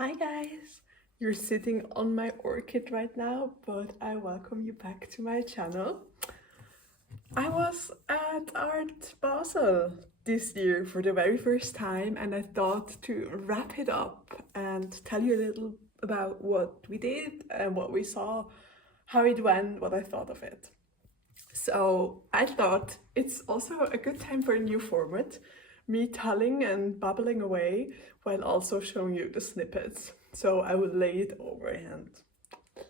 Hi guys! You're sitting on my orchid right now, but I welcome you back to my channel. I was at Art Basel this year for the very first time, and I thought to wrap it up and tell you a little about what we did and what we saw, how it went, what I thought of it. So I thought it's also a good time for a new format, me telling and babbling away while also showing you the snippets. So I will lay it over and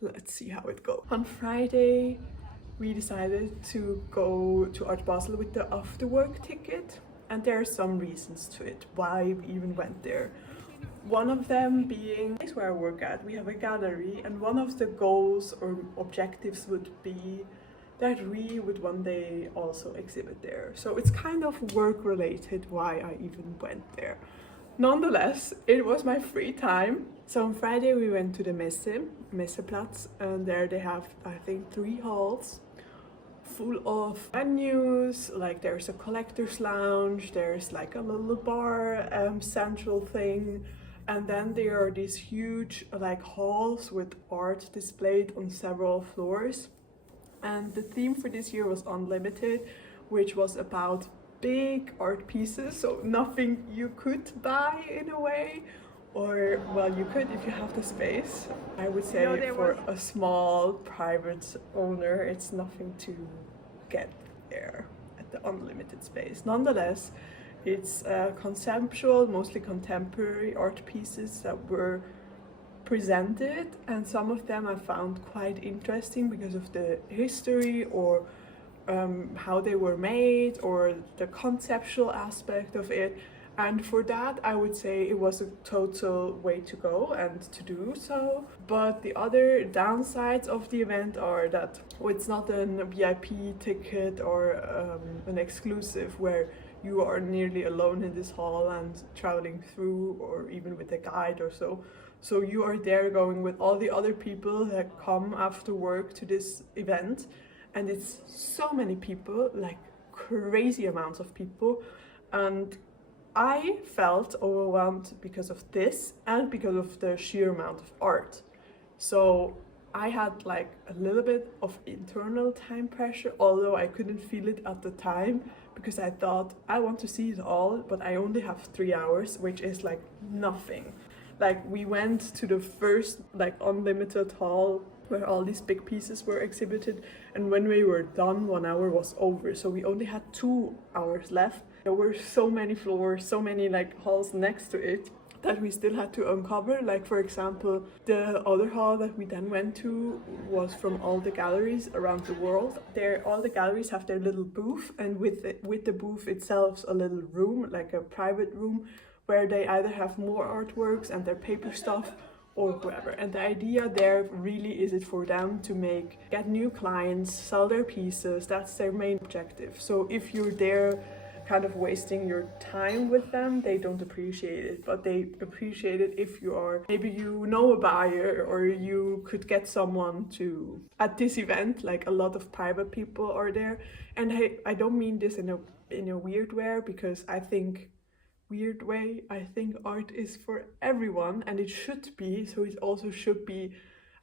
let's see how it goes. On Friday, we decided to go to Art Basel with the after work ticket, and there are some reasons to it, why we even went there. One of them being, this is where I work at, we have a gallery, and one of the goals or objectives would be that we would one day also exhibit there. So it's kind of work related why I even went there. Nonetheless, it was my free time. So on Friday we went to the Messeplatz, and there they have, I think, 3 halls full of venues. Like there's a collector's lounge, there's like a little bar central thing, and then there are these huge like halls with art displayed on several floors. And the theme for this year was Unlimited, which was about big art pieces, so nothing you could buy in a way, or well, you could if you have the space. I would say for a small private owner, it's nothing to get there at the Unlimited space. Nonetheless, it's conceptual, mostly contemporary art pieces that were presented, and some of them I found quite interesting because of the history or how they were made or the conceptual aspect of it. And for that, I would say it was a total way to go and to do so. But the other downsides of the event are that it's not a VIP ticket or an exclusive where you are nearly alone in this hall and traveling through, or even with a guide or so. So you are there going with all the other people that come after work to this event, and it's so many people, like crazy amounts of people, and I felt overwhelmed because of this and because of the sheer amount of art. So I had like a little bit of internal time pressure, although I couldn't feel it at the time because I thought I want to see it all, but I only have 3 hours, which is like nothing. Like we went to the first like Unlimited hall where all these big pieces were exhibited, and when we were done, 1 hour was over, so we only had 2 hours left. There were so many floors, so many like halls next to it that we still had to uncover. Like for example, the other hall that we then went to was from all the galleries around the world. There, all the galleries have their little booth, and with the booth itself, a little room, like a private room, where they either have more artworks and their paper stuff or whoever. And the idea there really is it for them to get new clients, sell their pieces. That's their main objective. So if you're there kind of wasting your time with them, they don't appreciate it, but they appreciate it if you are, maybe you know a buyer or you could get someone to, at this event, like a lot of private people are there. And I don't mean this in a weird way, because I think art is for everyone, and it should be, so it also should be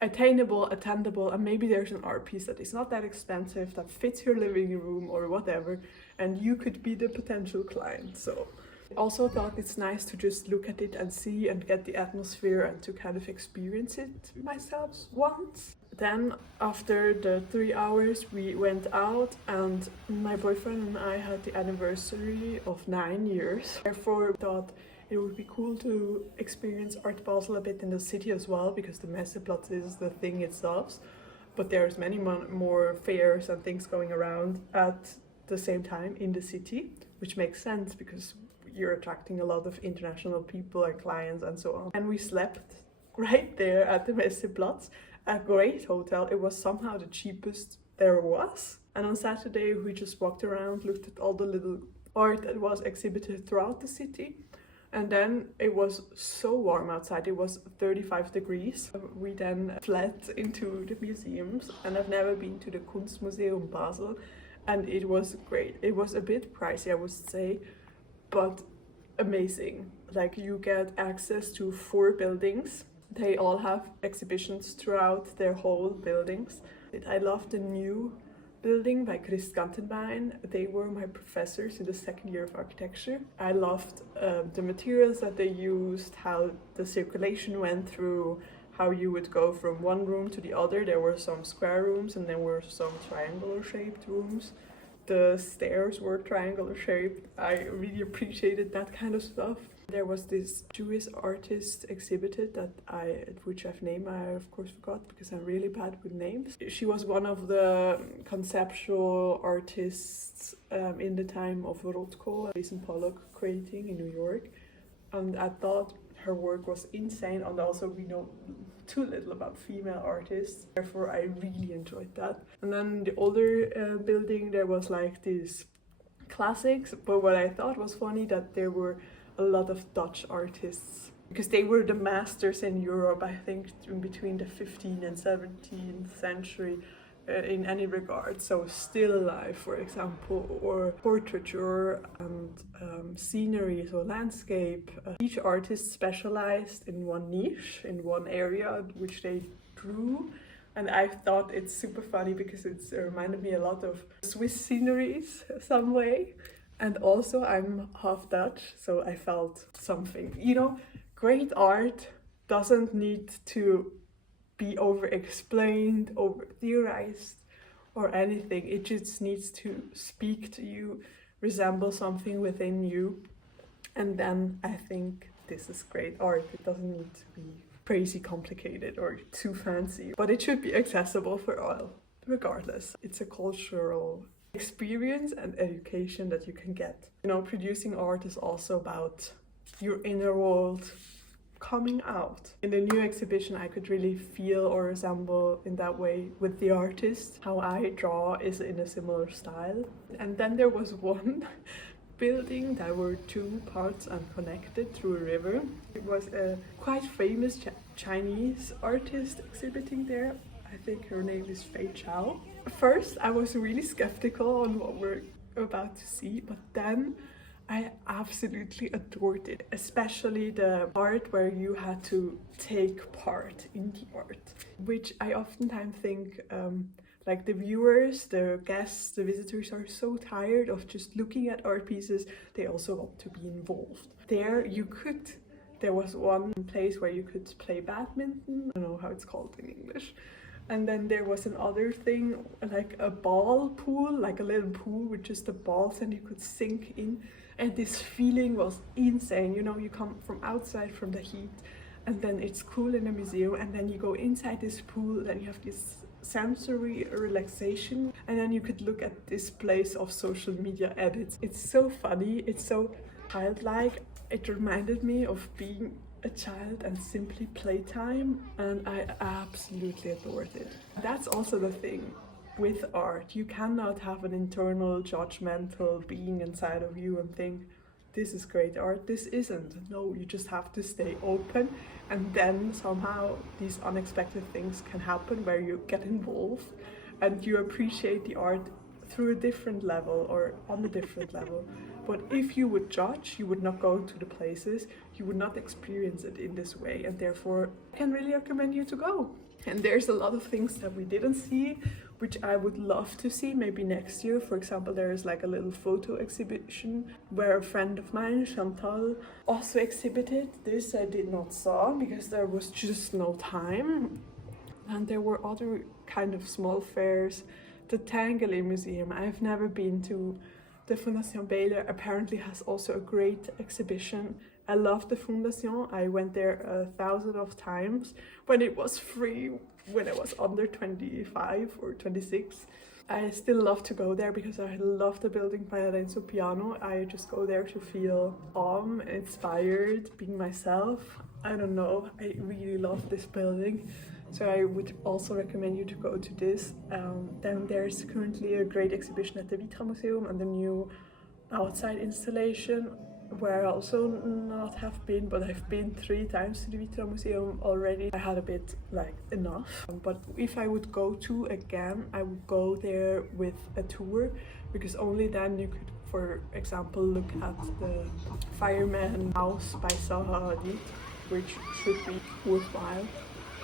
attainable, attainable, and maybe there's an art piece that is not that expensive, that fits your living room or whatever, and you could be the potential client. So I also thought it's nice to just look at it and see and get the atmosphere and to kind of experience it myself once. Then after the 3 hours we went out, and my boyfriend and I had the anniversary of 9 years. Therefore we thought it would be cool to experience Art Basel a bit in the city as well, because the Messeplatz is the thing itself, but there's many more fairs and things going around at the same time in the city, which makes sense because you're attracting a lot of international people and clients and so on. And we slept right there at the Messeplatz, a great hotel. It was somehow the cheapest there was. And on Saturday we just walked around, looked at all the little art that was exhibited throughout the city. And then it was so warm outside, it was 35 degrees. We then fled into the museums, and I've never been to the Kunstmuseum Basel, and it was great. It was a bit pricey, I would say, but amazing. Like you get access to 4 buildings. They all have exhibitions throughout their whole buildings. I love the new building by Christ Gantenbein. They were my professors in the 2nd year of architecture. I loved the materials that they used, how the circulation went through, how you would go from one room to the other. There were some square rooms and there were some triangular shaped rooms. The stairs were triangular shaped. I really appreciated that kind of stuff. There was this Jewish artist exhibited which I've named, I of course forgot because I'm really bad with names. She was one of the conceptual artists in the time of Rothko, Jason Pollock creating in New York. And I thought her work was insane, and also we know too little about female artists. Therefore, I really enjoyed that. And then the older building, there was like these classics, but what I thought was funny that there were a lot of Dutch artists because they were the masters in Europe, I think, in between the 15th and 17th century in any regard. So still life, for example, or portraiture and scenery, so landscape. Each artist specialized in one niche, in one area which they drew. And I thought it's super funny because it reminded me a lot of Swiss sceneries some way. And also I'm half Dutch, so I felt something. You know, great art doesn't need to be over-explained, over-theorized or anything. It just needs to speak to you, resemble something within you. And then I think this is great art. It doesn't need to be crazy complicated or too fancy, but it should be accessible for all, regardless. It's a cultural experience and education that you can get. You know, producing art is also about your inner world coming out. In the new exhibition, I could really feel or resemble in that way with the artist. How I draw is in a similar style. And then there was one building that were 2 parts and connected through a river. It was a quite famous Chinese artist exhibiting there. I think her name is Fei Chao. First, I was really skeptical on what we're about to see, but then I absolutely adored it, especially the part where you had to take part in the art, which I oftentimes think like the viewers, the guests, the visitors are so tired of just looking at art pieces, they also want to be involved. There was one place where you could play badminton, I don't know how it's called in English. And then there was another thing, like a ball pool, like a little pool with just the balls and you could sink in. And this feeling was insane. You know, you come from outside from the heat and then it's cool in a museum and then you go inside this pool and you have this sensory relaxation and then you could look at displays of social media edits. It's so funny, it's so childlike. It reminded me of being a child and simply playtime, and I absolutely adored it. That's also the thing with art. You cannot have an internal judgmental being inside of you and think, this is great art, this isn't. No, you just have to stay open, and then somehow these unexpected things can happen where you get involved and you appreciate the art through a different level or on a different level. But if you would judge, you would not go to the places, you would not experience it in this way, and therefore I can really recommend you to go. And there's a lot of things that we didn't see, which I would love to see maybe next year. For example, there is like a little photo exhibition where a friend of mine, Chantal, also exhibited. This I did not saw because there was just no time. And there were other kind of small fairs. The Tangele Museum, I've never been to. The Fondation Baylor apparently has also a great exhibition. I love the Fondation. I went there 1,000 of times when it was free, when I was under 25 or 26. I still love to go there because I love the building by Lorenzo Piano. I just go there to feel calm, inspired, being myself. I don't know, I really love this building. So I would also recommend you to go to this. Then there's currently a great exhibition at the Vitra Museum and the new outside installation where I also not have been, but I've been 3 times to the Vitra Museum already. I had a bit like enough, but if I would go to again, I would go there with a tour because only then you could For example, look at the Fireman House by Zaha Hadid, which should be worthwhile.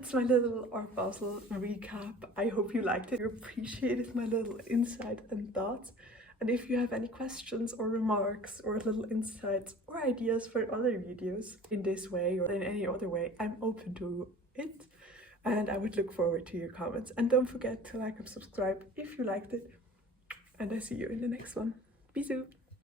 It's my little art basel recap. I hope you liked it. You appreciated my little insight and thoughts. And if you have any questions or remarks or little insights or ideas for other videos in this way or in any other way, I'm open to it. And I would look forward to your comments. And don't forget to like and subscribe if you liked it. And I see you in the next one. Bisous!